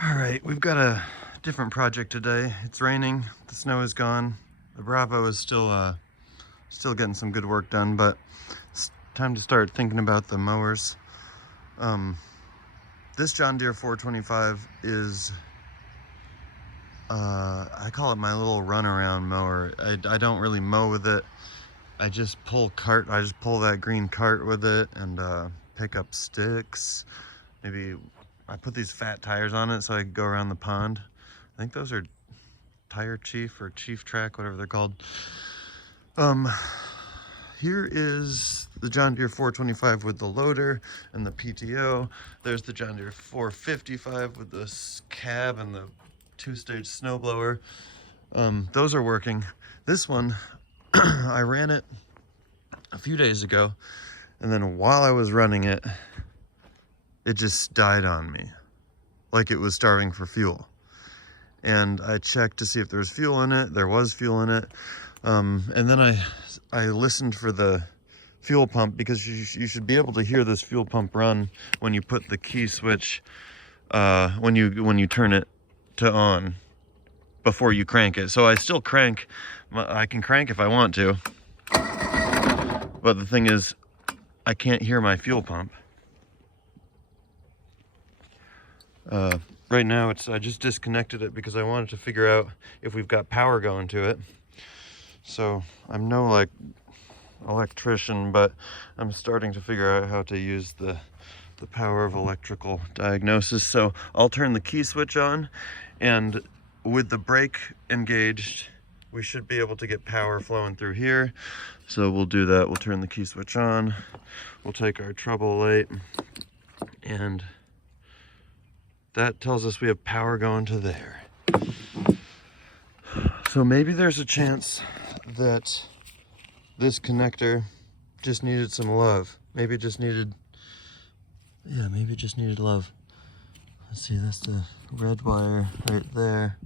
All right, we've got a different project today. It's raining, the snow is gone. The Bravo is still getting some good work done, but it's time to start thinking about the mowers. This John Deere 425 is, I call it my little runaround mower. I don't really mow with it. I just pull that green cart with it and pick up sticks. Maybe I put these fat tires on it so I can go around the pond. I think those are Tire Chief or Chief Track, whatever they're called. Here is the John Deere 425 with the loader and the PTO. There's the John Deere 455 with the cab and the two-stage snowblower. Those are working. This one, I ran it a few days ago, and then while I was running it, it just died on me, like it was starving for fuel. And I checked to see if there was fuel in it. There was fuel in it. And then I listened for the fuel pump, because you should be able to hear this fuel pump run when you put the key switch, when you turn it to on before you crank it. So I still crank. I can crank if I want to, but the thing is, I can't hear my fuel pump. Right now I just disconnected it because I wanted to figure out if we've got power going to it. So I'm no like electrician, but I'm starting to figure out how to use the power of electrical diagnosis. So I'll turn the key switch on, and with the brake engaged, we should be able to get power flowing through here. So we'll do that. We'll turn the key switch on. We'll take our trouble light, and that tells us we have power going to there. So maybe there's a chance that this connector just needed some love. Maybe it just needed love. Let's see, that's the red wire right there.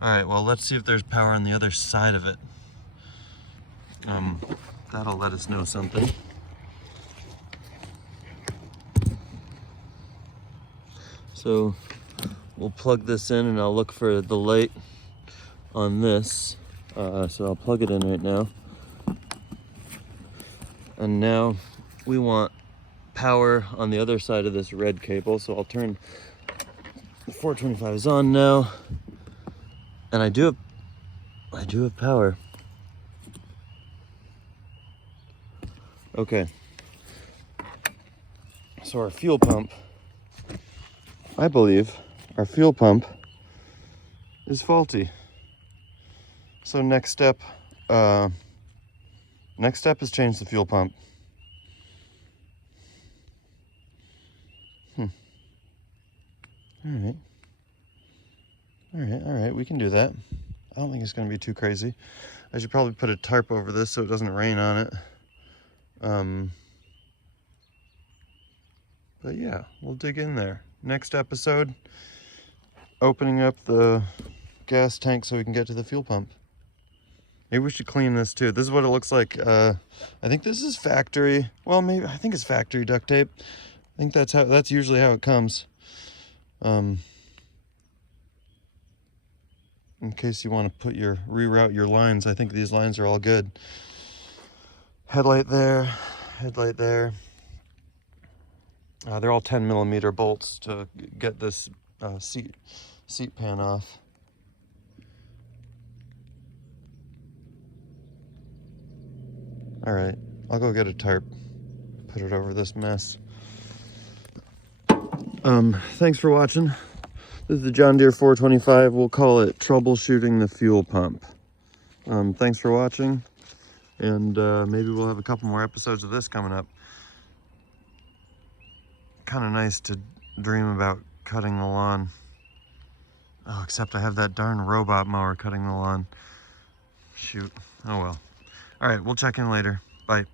All right, well, let's see if there's power on the other side of it. That'll let us know something. So we'll plug this in, and I'll look for the light on this. So I'll plug it in right now. And now we want power on the other side of this red cable. So I'll turn the 425 is on now, and I do have power. Okay. So our fuel pump, I believe our fuel pump is faulty. So next step is change the fuel pump. All right, we can do that. I don't think it's gonna be too crazy. I should probably put a tarp over this so it doesn't rain on it. But yeah, we'll dig in there. Next episode, opening up the gas tank so we can get to the fuel pump. Maybe we should clean this too. This is what it looks like. I think this is factory. Well, maybe I think it's factory duct tape. I think that's usually how it comes. In case you want to reroute your lines, I think these lines are all good. Headlight there, headlight there. They're all 10mm bolts to get this seat pan off. All right, I'll go get a tarp, put it over this mess. Thanks for watching. This is the John Deere 425. We'll call it troubleshooting the fuel pump. Thanks for watching, and maybe we'll have a couple more episodes of this coming up. Kind of nice to dream about cutting the lawn. Oh, except I have that darn robot mower cutting the lawn. Shoot. Oh well. All right, we'll check in later. Bye.